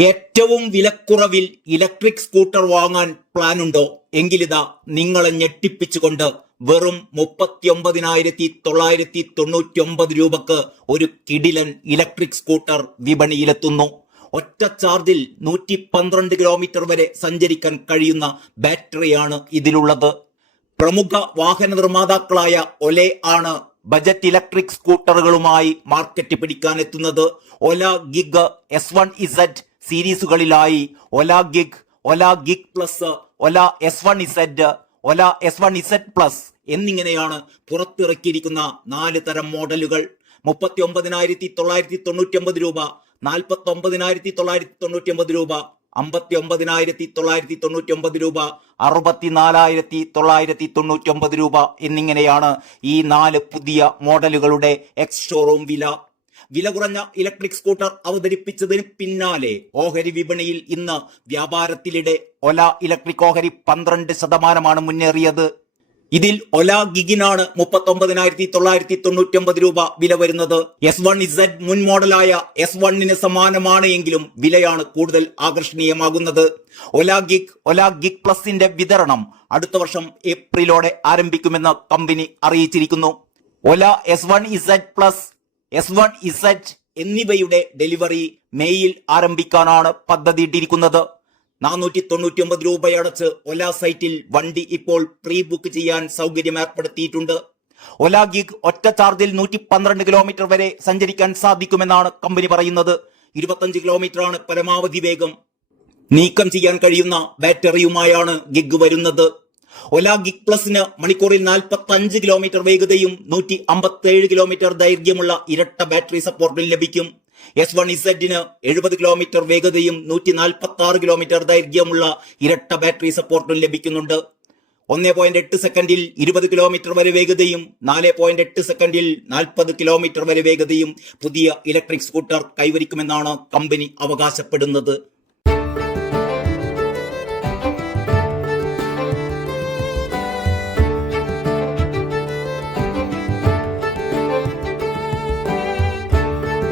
ഏറ്റവും വിലക്കുറവിൽ electric scooter വാങ്ങാൻ പ്ലാനുണ്ടോ? എങ്കിലിതാ നിങ്ങളെ ഞെട്ടിപ്പിച്ചുകൊണ്ട് വെറും 39,999 രൂപക്ക് ഒരു കിടിലൻ ഇലക്ട്രിക് സ്കൂട്ടർ വിപണിയിലെത്തുന്നു. ഒറ്റ ചാർജിൽ 112 കിലോമീറ്റർ വരെ സഞ്ചരിക്കാൻ കഴിയുന്ന ബാറ്ററിയാണ് ഇതിലുള്ളത്. പ്രമുഖ വാഹന നിർമ്മാതാക്കളായ ഒലെ ആണ് ബജറ്റ് ഇലക്ട്രിക് സ്കൂട്ടറുകളുമായി മാർക്കറ്റ് പിടിക്കാനെത്തുന്നത്. ഒല ഗിഗ് S1Z സീരീസുകളിലായി ഒല ഗിഗ് പ്ലസ്, ഒല S1Z, ഒല S1Z പ്ലസ് എന്നിങ്ങനെയാണ് പുറത്തിറക്കിയിരിക്കുന്ന 4 തരം മോഡലുകൾ. 39,999 രൂപ, 49,999 രൂപ, 59,999 രൂപ, 64,999 രൂപ എന്നിങ്ങനെയാണ് ഈ 4 പുതിയ മോഡലുകളുടെ എക്സ് ഷോറൂം വില. വില കുറഞ്ഞ ഇലക്ട്രിക് സ്കൂട്ടർ അവതരിപ്പിച്ചതിന് പിന്നാലെ ഓഹരി വിപണിയിൽ ഇന്ന് വ്യാപാരത്തിനിടെ ഒല ഇലക്ട്രിക് ഓഹരി 12% മുന്നേറിയത്. ഇതിൽ ഒല ഗിഗിനാണ് 39,999 രൂപ വില വരുന്നത്. S1Z മുൻ മോഡലായ S1ന് സമാനമാണ് എങ്കിലും വിലയാണ് കൂടുതൽ ആകർഷണീയമാകുന്നത്. ഒല ഗിഗ് പ്ലസിന്റെ വിതരണം അടുത്ത വർഷം ഏപ്രിലോടെ ആരംഭിക്കുമെന്ന് കമ്പനി അറിയിച്ചിരിക്കുന്നു. ഒല S1Z പ്ലസ്, S1Z എന്നിവയുടെ ഡെലിവറി മെയ്യിൽ ആരംഭിക്കാനാണ് പദ്ധതിയിട്ടിരിക്കുന്നത്. 499 രൂപയടച്ച് ഒല സൈറ്റിൽ വണ്ടി ഇപ്പോൾ പ്രീ ബുക്ക് ചെയ്യാൻ സൗകര്യം ഏർപ്പെടുത്തിയിട്ടുണ്ട്. ഒല ഗിഗ് ഒറ്റ ചാർജിൽ 112 കിലോമീറ്റർ വരെ സഞ്ചരിക്കാൻ സാധിക്കുമെന്നാണ് കമ്പനി പറയുന്നത്. 25 കിലോമീറ്ററാണ് പരമാവധി വേഗം. നീക്കം ചെയ്യാൻ കഴിയുന്ന ബാറ്ററിയുമായാണ് ഗിഗ് വരുന്നത്. ഒല ഗിഗ് പ്ലസിന് മണിക്കൂറിൽ 45 കിലോമീറ്റർ വേഗതയും 157 കിലോമീറ്റർ ദൈർഘ്യമുള്ള ഇരട്ട ബാറ്ററി സപ്പോർട്ടും ലഭിക്കും. S1Zന് 70 കിലോമീറ്റർ വേഗതയും 146 കിലോമീറ്റർ ദൈർഘ്യമുള്ള ഇരട്ട ബാറ്ററി സപ്പോർട്ടും ലഭിക്കുന്നുണ്ട്. 1.8 സെക്കൻഡിൽ 20 കിലോമീറ്റർ വരെ വേഗതയും 4.8 സെക്കൻഡിൽ 40 കിലോമീറ്റർ വരെ വേഗതയും പുതിയ ഇലക്ട്രിക് സ്കൂട്ടർ കൈവരിക്കുമെന്നാണ് കമ്പനി അവകാശപ്പെടുന്നത്.